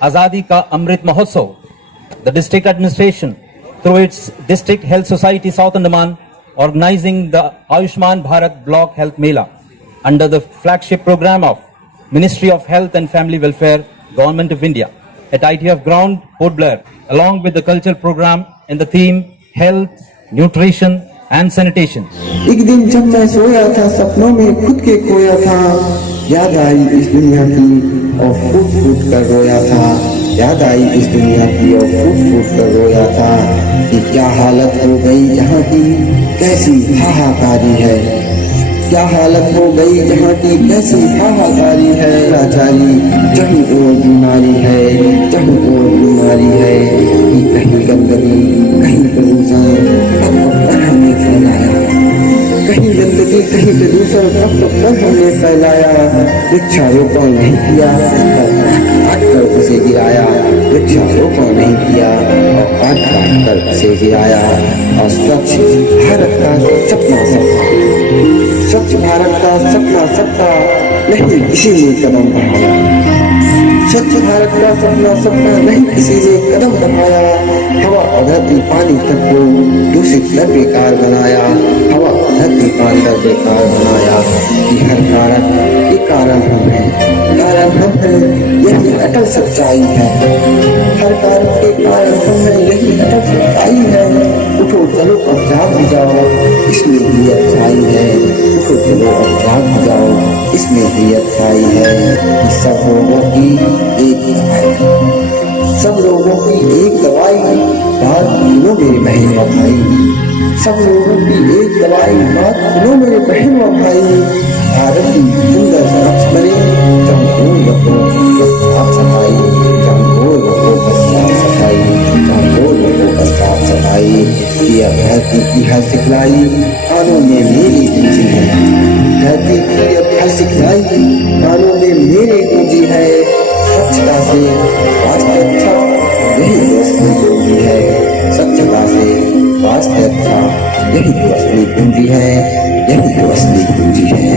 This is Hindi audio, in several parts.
Azadi Ka Amrit Mahotsav, the district administration, through its District Health Society South Andaman, organizing the Ayushman Bharat Block Health Mela under the flagship program of Ministry of Health and Family Welfare, Government of India, at ITF Ground, Port Blair, along with the cultural program in the theme Health, Nutrition and Sanitation. एक दिन जब मैं सोया था, सपनों में खुद के खोया था, याद आई इस दुनिया की और फूट फूट कर रोया था। याद आई इस दुनिया की और फूट फूट कर रोया था कि क्या हालत हो गई यहाँ की, कैसी हाहाकारी है। क्या हालत हो गई यहाँ की, कैसी हाहाकारी है। लाचारी जहाँ और बीमारी है, जहाँ और बीमारी है कि कहीं गंदगी, कहीं प्रदूषण, कब हमने फैलाया। कहीं गंदगी, कहीं प्रदूषण, कब हमने फैलाया। वृक्षारोपण नहीं किया काट कर उसे गिराया। वृक्षारोपण नहीं किया और काट कर उसे गिराया। और स्वच्छ भारत का सपना सपना, स्वच्छ भारत का सपना सपना नहीं किसी ने कदम बढ़ाया। स्वच्छ भारत का सपना सपना नहीं किसी ने कदम बढ़ाया। हवा और धरती पानी तक को दूषित कर बेकार बनाया। हवा और धरती पानी तक बेकार बनाया कि हर कारण के कारण हम हैं। कारण हम हैं, यही अटल सच्चाई है। हर कारण के कारण हम हैं, यही अटल सच्चाई है। उठो चलो अब जाग जाओ, इसमें भी अच्छाई है। उठो चलो अब जाग जाओ, इसमें भी अच्छाई है। सब लोगों की एक दवाई, सब लोगों की एक दवाई, बात सुनो मेरे बहन और भाई। सब लोगों की एक दवाई, बात सुनो मेरे बहन और भाई। भारत की सुंदर स्वच्छ बने, चमकोर रखो बस साफ सफाई, चमकोर रखो बस साफ सफाई, चमकोर रखो बस साफ सफाई। यह धरती की हर सिखलाई कानों में मेरी गूंजी है। धरती की हर सिखलाई कानों में मेरी गूंजी है। स्वच्छता से स्वास्थ्य अच्छा, यही तो असली पूंजी है। स्वच्छता से स्वास्थ्य अच्छा, यही तो असली पूंजी है। यही तो असली पूंजी है।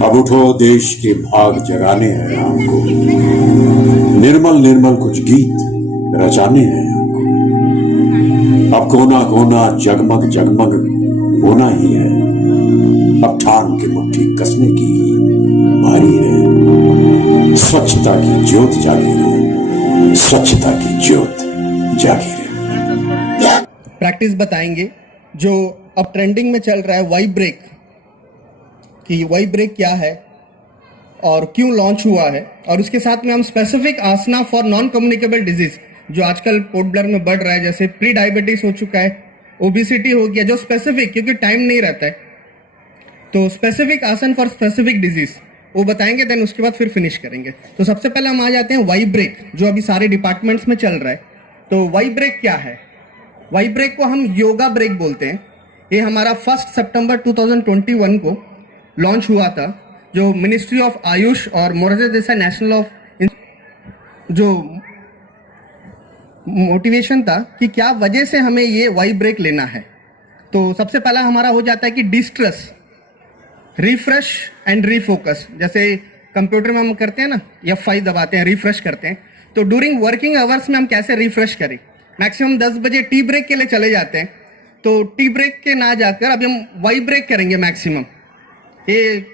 अब उठो, देश के भाग जगाने हैं आपको। निर्मल निर्मल कुछ गीत रचाने हैं हमको। अब कोना कोना जगमग जगमग होना ही है। अब ठान के मुट्ठी कसने की बारी है। स्वच्छता की ज्योत जागी रहे, स्वच्छता की ज्योत जागी रहे। प्रैक्टिस बताएंगे जो अब ट्रेंडिंग में चल रहा है, वाई ब्रेक, कि वाई ब्रेक क्या है और क्यों लॉन्च हुआ है। और उसके साथ में हम specific asana for non communicable disease जो आजकल पोर्ट ब्लेयर में बढ़ रहा है, जैसे प्री डायबिटीज हो चुका है, ओबिसिटी हो गया, जो स्पेसिफिक, क्योंकि टाइम नहीं रहता है, तो स्पेसिफिक आसन फॉर स्पेसिफिक डिजीज वो बताएंगे, देन उसके बाद फिर फिनिश करेंगे। तो सबसे पहले हम आ जाते हैं वाई ब्रेक, जो अभी सारे डिपार्टमेंट्स में चल रहा है। तो वाई ब्रेक क्या है? वाई ब्रेक को हम योगा ब्रेक बोलते हैं। ये हमारा 1 सितंबर 2021 को लॉन्च हुआ था, जो मिनिस्ट्री ऑफ आयुष और मोरारजी देसाई नेशनल ऑफ, जो मोटिवेशन था कि क्या वजह से हमें ये वाई ब्रेक लेना है। तो सबसे पहला हमारा हो जाता है कि डिस्ट्रेस, रिफ्रेश एंड रीफोकस। जैसे कंप्यूटर में हम करते हैं ना, F5 दबाते हैं, रिफ्रेश करते हैं। तो ड्यूरिंग वर्किंग आवर्स में हम कैसे रिफ्रेश करें? मैक्सिमम 10 बजे टी ब्रेक के लिए चले जाते हैं, तो टी ब्रेक के ना जाकर अभी हम वाई ब्रेक करेंगे मैक्सिमम। ये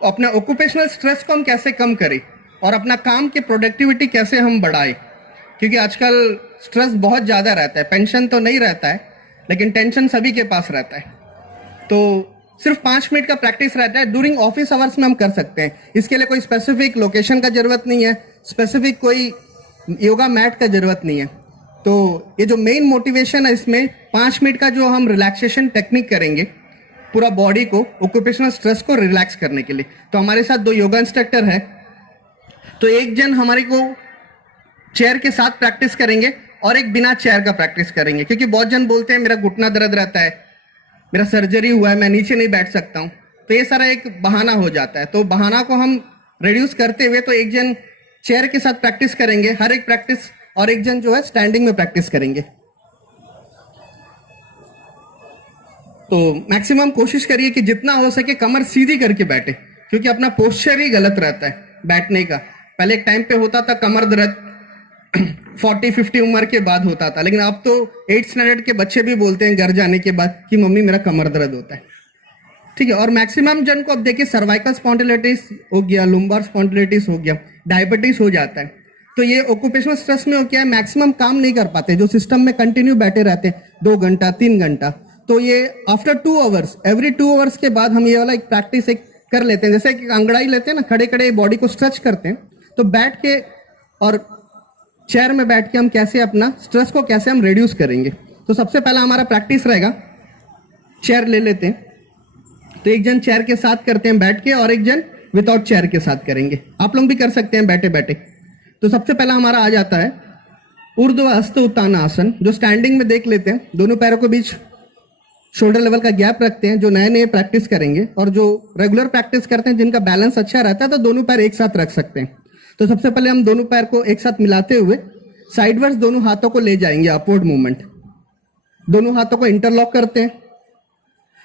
अपना ऑक्यूपेशनल स्ट्रेस को हम कैसे कम करें और अपना काम की प्रोडक्टिविटी कैसे हम बढ़ाएं, क्योंकि आजकल स्ट्रेस बहुत ज़्यादा रहता है। पेंशन तो नहीं रहता है, लेकिन टेंशन सभी के पास रहता है। तो सिर्फ 5 मिनट का प्रैक्टिस रहता है, ड्यूरिंग ऑफिस आवर्स में हम कर सकते हैं। इसके लिए कोई स्पेसिफिक लोकेशन का जरूरत नहीं है, स्पेसिफिक कोई योगा मैट का जरूरत नहीं है। तो ये जो मेन मोटिवेशन है, इसमें 5 मिनट का जो हम रिलैक्सेशन टेक्निक करेंगे पूरा बॉडी को, ऑक्यूपेशनल स्ट्रेस को रिलैक्स करने के लिए। तो हमारे साथ 2 योगा इंस्ट्रक्टर हैं, तो एक जन हमारे को चेयर के साथ प्रैक्टिस करेंगे और एक बिना चेयर का प्रैक्टिस करेंगे, क्योंकि बहुत जन बोलते हैं मेरा घुटना दर्द रहता है, मेरा सर्जरी हुआ है, मैं नीचे नहीं बैठ सकता हूँ। तो ये सारा एक बहाना हो जाता है। तो बहाना को हम रिड्यूस करते हुए तो एक जन चेयर के साथ प्रैक्टिस करेंगे, हर एक प्रैक्टिस और एक जन जो है स्टैंडिंग में प्रैक्टिस करेंगे। तो मैक्सिमम कोशिश करिए कि जितना हो सके कमर सीधी करके बैठे, क्योंकि अपना पोस्चर ही गलत रहता है बैठने का। पहले एक टाइम पे होता था कमर दर्द 40-50 उम्र के बाद होता था, लेकिन अब तो 8th स्टैंडर्ड के बच्चे भी बोलते हैं घर जाने के बाद कि मम्मी मेरा कमर दर्द होता है। ठीक है, और मैक्सिमम जन को अब देखिए सर्वाइकल स्पॉन्डिलाइटिस हो गया, लुम्बार स्पॉन्डिलाइटिस हो गया, डायबिटीज हो जाता है। तो ये ऑक्यूपेशनल स्ट्रेस में हो क्या है, मैक्सिमम काम नहीं कर पाते, जो सिस्टम में कंटिन्यू बैठे रहते हैं 2 घंटा 3 घंटा। तो ये आफ्टर 2 आवर्स, एवरी 2 आवर्स के बाद हम ये वाला एक प्रैक्टिस एक कर लेते हैं। जैसे कि अंगड़ाई लेते हैं ना, खड़े खड़े बॉडी को स्ट्रेच करते हैं, तो बैठ के और चेयर में बैठ के हम कैसे अपना स्ट्रेस को कैसे हम रिड्यूस करेंगे। तो सबसे पहला हमारा प्रैक्टिस रहेगा, चेयर ले लेते हैं। तो एक जन चेयर के साथ करते हैं बैठ के, और एक जन विदाउट चेयर के साथ करेंगे। आप लोग भी कर सकते हैं बैठे बैठे। तो सबसे पहला हमारा आ जाता है ऊर्ध्व हस्त उत्तान आसन, जो स्टैंडिंग में देख लेते हैं। दोनों पैरों के बीच शोल्डर लेवल का गैप रखते हैं, जो नए नए प्रैक्टिस करेंगे। और जो रेगुलर प्रैक्टिस करते हैं, जिनका बैलेंस अच्छा रहता है, तो दोनों पैर एक साथ रख सकते हैं। तो सबसे पहले हम दोनों पैर को एक साथ मिलाते हुए साइडवर्ड्स दोनों हाथों को ले जाएंगे, अपवर्ड मूवमेंट। दोनों हाथों को इंटरलॉक करते हैं,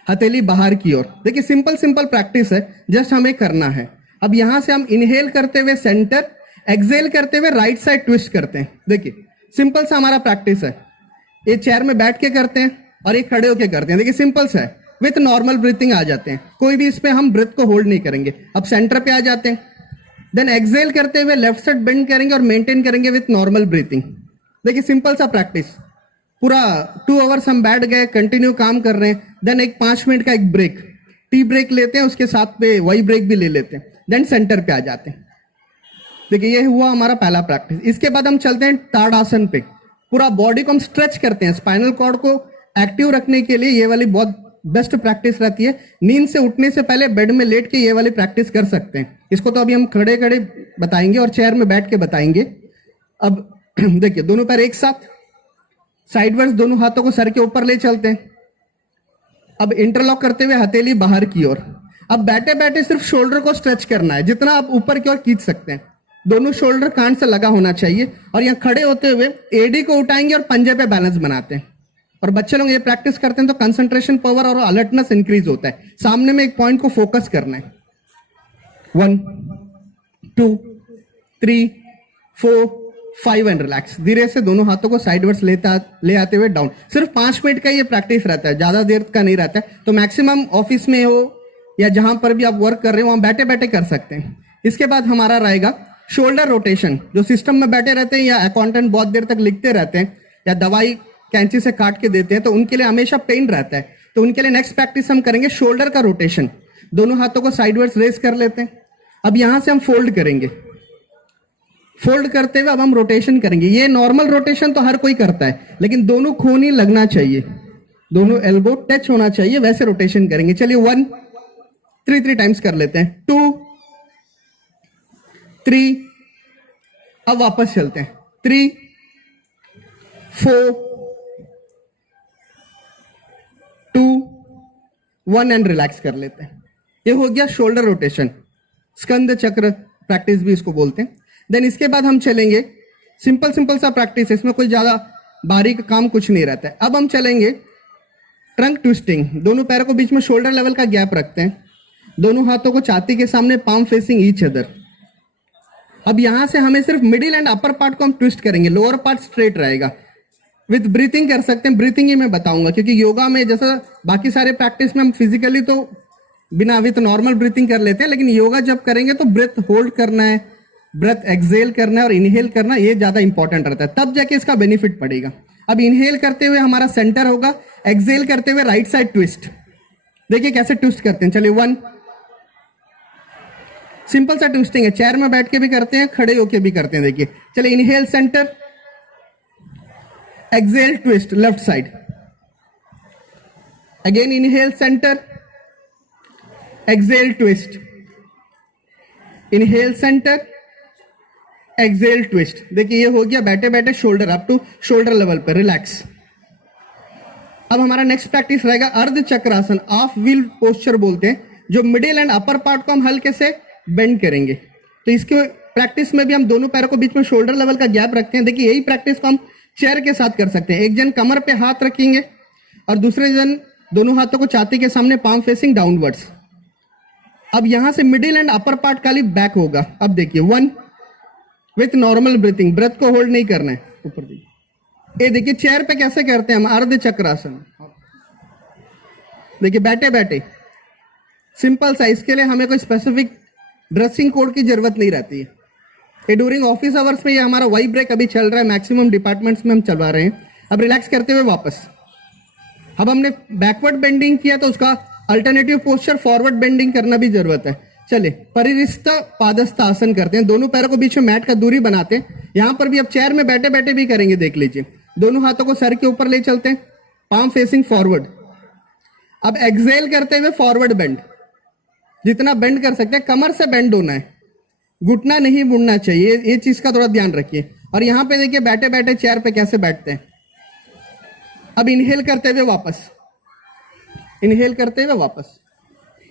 हथेली बाहर की ओर। देखिए सिंपल सिंपल प्रैक्टिस है, जस्ट हमें करना है। अब यहां से हम इनहेल करते हुए सेंटर, एक्सेल करते हुए राइट साइड ट्विस्ट करते हैं। देखिए सिंपल सा हमारा प्रैक्टिस है। ये चेयर में बैठ के करते हैं और ये खड़े होके करते हैं। देखिए सिंपल सा है, विथ नॉर्मल ब्रीथिंग आ जाते हैं। कोई भी इसमें हम ब्रीथ को होल्ड नहीं करेंगे। अब सेंटर पे आ जाते हैं, देन एक्सेल करते हुए लेफ्ट साइड बेंड करेंगे और मेंटेन करेंगे विथ नॉर्मल ब्रीथिंग। देखिए सिंपल सा प्रैक्टिस, पूरा 2 आवर्स हम बैठ गए, कंटिन्यू काम कर रहे हैं। देन एक 5 मिनट का एक ब्रेक, टी ब्रेक लेते हैं, उसके साथ पे वही ब्रेक भी ले लेते हैं। देन सेंटर पे आ जाते हैं। देखिए ये हुआ हमारा पहला प्रैक्टिस। इसके बाद हम चलते हैं ताड़ासन पे। पूरा बॉडी को हम स्ट्रेच करते हैं, स्पाइनल कॉर्ड को एक्टिव रखने के लिए ये वाली बहुत बेस्ट प्रैक्टिस रहती है। नींद से उठने से पहले बेड में लेट के ये वाली प्रैक्टिस कर सकते हैं। इसको तो अभी हम खड़े खड़े बताएंगे और चेयर में बैठ के बताएंगे। अब देखिए दोनों पैर एक साथ, साइडवर्ड्स दोनों हाथों को सर के ऊपर ले चलते हैं। अब इंटरलॉक करते हुए हथेली बाहर की ओर। अब बैठे बैठे सिर्फ शोल्डर को स्ट्रेच करना है, जितना आप ऊपर की ओर खींच सकते हैं। दोनों शोल्डर कान से लगा होना चाहिए। और यहाँ खड़े होते हुए एडी को उठाएंगे और पंजे पे बैलेंस बनाते हैं। और बच्चे लोग ये प्रैक्टिस करते हैं तो कंसंट्रेशन पावर और अलर्टनेस इंक्रीज होता है। सामने में एक पॉइंट को फोकस करना है। 1 2 3 4 5 एंड रिलैक्स। धीरे से दोनों हाथों को साइडवर्ड्स ले आते हुए डाउन। सिर्फ 5 मिनट का ये प्रैक्टिस रहता है, ज्यादा देर का नहीं रहता है। तो मैक्सिमम ऑफिस में हो या जहां पर भी आप वर्क कर रहे हो वहां बैठे बैठे कर सकते हैं। इसके बाद हमारा रहेगा शोल्डर रोटेशन। जो सिस्टम में बैठे रहते हैं या अकाउंटेंट बहुत देर तक लिखते रहते हैं या दवाई कैंची से काट के देते हैं, तो उनके लिए हमेशा पेन रहता है। तो उनके लिए नेक्स्ट प्रैक्टिस हम करेंगे शोल्डर का रोटेशन। दोनों हाथों को साइडवर्ड्स रेस कर लेते हैं। अब यहां से हम फोल्ड करेंगे। फोल्ड करते हुए अब हम रोटेशन करेंगे। ये नॉर्मल रोटेशन तो हर कोई करता है, लेकिन दोनों खून ही लगना चाहिए, दोनों एल्बो टच होना चाहिए, वैसे रोटेशन करेंगे। चलिए 1 3 टाइम्स कर लेते हैं। 2 3, अब वापस चलते हैं। 3 4 2 1 एंड रिलैक्स कर लेते हैं। ये हो गया शोल्डर रोटेशन, स्कंद चक्र प्रैक्टिस भी इसको बोलते हैं। देन इसके बाद हम चलेंगे सिंपल सिंपल सा प्रैक्टिस, इसमें कोई ज्यादा बारीक काम कुछ नहीं रहता है। अब हम चलेंगे ट्रंक ट्विस्टिंग। दोनों पैरों को बीच में शोल्डर लेवल का गैप रखते हैं। दोनों हाथों को छाती के सामने, पाम फेसिंग ईच अदर। अब यहां से हमें सिर्फ मिडिल एंड अपर पार्ट को हम ट्विस्ट करेंगे, लोअर पार्ट स्ट्रेट रहेगा। विद ब्रीथिंग कर सकते हैं, ब्रीथिंग ही मैं बताऊंगा, क्योंकि योगा में जैसा बाकी सारे प्रैक्टिस में हम फिजिकली तो बिना विथ नॉर्मल ब्रीथिंग कर लेते हैं, लेकिन योगा जब करेंगे तो ब्रेथ होल्ड करना है, ब्रेथ एक्सेल करना है और इनहेल करना है। ये ज्यादा इंपॉर्टेंट रहता है, तब जाके इसका बेनिफिट पड़ेगा। अब इनहेल करते हुए हमारा सेंटर होगा, एक्सेल करते हुए राइट साइड ट्विस्ट। देखिए कैसे ट्विस्ट करते हैं। चलिए 1, सिंपल सा ट्विस्टिंग है, चेयर में बैठ के भी करते हैं, खड़े होके भी करते हैं। देखिए चलिए inhale centre, exhale twist left side, again inhale centre, exhale twist, inhale centre, exhale twist. देखिए ये हो गया बैठे बैठे shoulder up to shoulder level पर रिलैक्स। अब हमारा नेक्स्ट प्रैक्टिस रहेगा अर्ध चक्रासन, ऑफ व्हील पोस्चर बोलते हैं, जो मिडिल एंड अपर पार्ट को हम हल्के से बेंड करेंगे। तो इसके प्रैक्टिस में भी हम दोनों पैरों को बीच में शोल्डर लेवल का गैप रखते हैं। देखिए यही प्रैक्टिस को हम चेयर के साथ कर सकते हैं। एक जन कमर पे हाथ रखेंगे और दूसरे जन दोनों हाथों को छाती के सामने, पाम फेसिंग डाउनवर्ड्स। अब यहां से मिडिल एंड अपर पार्ट खाली बैक होगा। अब देखिए 1 विथ नॉर्मल ब्रीथिंग, ब्रेथ को होल्ड नहीं करना है। ऊपर देखिए, ये देखिए चेयर पे कैसे करते हैं हम, अर्ध चक्रासन। देखिए बैठे बैठे सिंपल सा, इसके लिए हमें कोई स्पेसिफिक ड्रेसिंग कोड की जरूरत नहीं रहती है। ये ड्यूरिंग ऑफिस आवर्स में ये हमारा वाई ब्रेक अभी चल रहा है, मैक्सिमम डिपार्टमेंट्स में हम चलवा रहे हैं। अब रिलैक्स करते हुए वापस। अब हमने बैकवर्ड बेंडिंग किया तो उसका अल्टरनेटिव पोस्चर फॉरवर्ड बेंडिंग करना भी जरूरत है। चले परिरिष्ट पादस्थ आसन करते हैं, दोनों पैरों को बीच में मैट का दूरी बनाते हैं। यहां पर भी अब चेयर में बैठे बैठे भी करेंगे, देख लीजिए। दोनों हाथों को सर के ऊपर ले चलते हैं, पाम फेसिंग फॉरवर्ड। अब एक्सेल करते हुए फॉरवर्ड बेंड, जितना बेंड कर सकते हैं, कमर से बेंड होना है, घुटना नहीं मुड़ना चाहिए, ये चीज का थोड़ा ध्यान रखिए। और यहां पे देखिए बैठे बैठे चेयर पे कैसे बैठते हैं। अब इनहेल करते हुए वापस, इनहेल करते हुए वापस।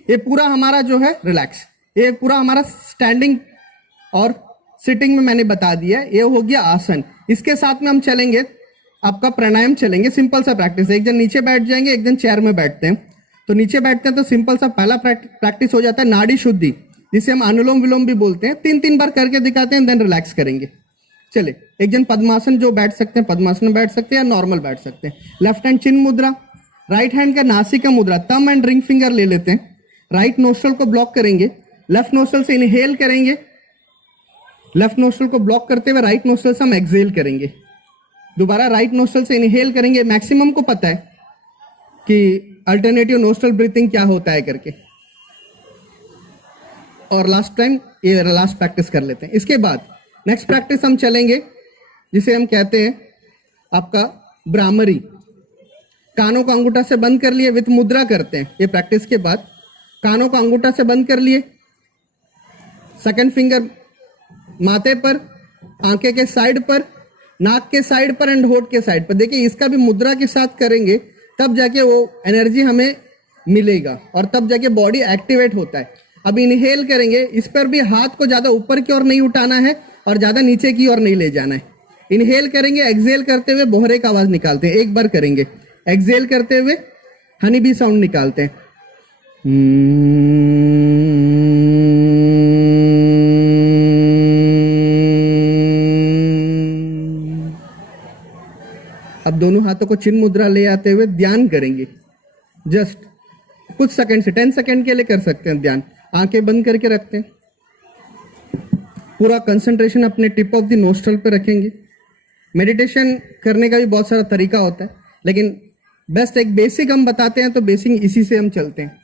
ये पूरा हमारा जो है रिलैक्स, ये पूरा हमारा स्टैंडिंग और सिटिंग में मैंने बता दिया है। ये हो गया आसन। इसके साथ में हम चलेंगे, आपका प्राणायाम चलेंगे। सिंपल सा प्रैक्टिस, एक जन नीचे बैठ जाएंगे, एक जन चेयर में बैठते हैं। तो नीचे बैठते हैं तो सिंपल सा पहला प्रैक्टिस हो जाता है नाड़ी शुद्धि, जिसे हम अनुलोम विलोम भी बोलते हैं। 3-3 बार करके दिखाते हैं, देन रिलैक्स करेंगे। चले, एक जन पद्मासन जो बैठ सकते हैं पद्मासन में बैठ सकते हैं या नॉर्मल बैठ सकते हैं। लेफ्ट हैंड चिन्ह मुद्रा, राइट हैंड का नासिका मुद्रा, थंब एंड रिंग फिंगर ले लेते हैं। राइट नोस्ट्रल को ब्लॉक करेंगे, लेफ्ट नोस्ट्रल से इनहेल करेंगे, लेफ्ट नोस्ट्रल को ब्लॉक करते हुए राइट नोस्ट्रल से हम एक्सेल करेंगे। दोबारा राइट नोस्ट्रल से इनहेल करेंगे। मैक्सिमम को पता है कि अल्टरनेटिव नोस्ट्रल ब्रीथिंग क्या होता है करके। और लास्ट टाइम ये लास्ट प्रैक्टिस कर लेते हैं। इसके बाद नेक्स्ट प्रैक्टिस हम चलेंगे, जिसे हम कहते हैं आपका ब्राह्मरी। कानों को अंगूठा से बंद कर लिए, विथ मुद्रा करते हैं। ये प्रैक्टिस के बाद कानों को अंगूठा से बंद कर लिए, सेकंड फिंगर माथे पर, आंखें के साइड पर, नाक के साइड पर एंड होठ के साइड पर। देखिए इसका भी मुद्रा के साथ करेंगे, तब जाके वो एनर्जी हमें मिलेगा और तब जाके बॉडी एक्टिवेट होता है। अब इनहेल करेंगे, इस पर भी हाथ को ज्यादा ऊपर की ओर नहीं उठाना है और ज्यादा नीचे की ओर नहीं ले जाना है। इनहेल करेंगे, एक्सेल करते हुए बोहरे का आवाज निकालते हैं। एक बार करेंगे, एक्सेल करते हुए हनी बी साउंड निकालते हैं। अब दोनों हाथों को चिन्ह मुद्रा ले आते हुए ध्यान करेंगे। जस्ट कुछ सेकंड से 10 सेकंड के लिए कर सकते हैं ध्यान। आंखें बंद करके रखते हैं, पूरा कंसंट्रेशन अपने टिप ऑफ द नोस्ट्रल पे रखेंगे। मेडिटेशन करने का भी बहुत सारा तरीका होता है, लेकिन बेस्ट एक बेसिक हम बताते हैं, तो बेसिक इसी से हम चलते हैं।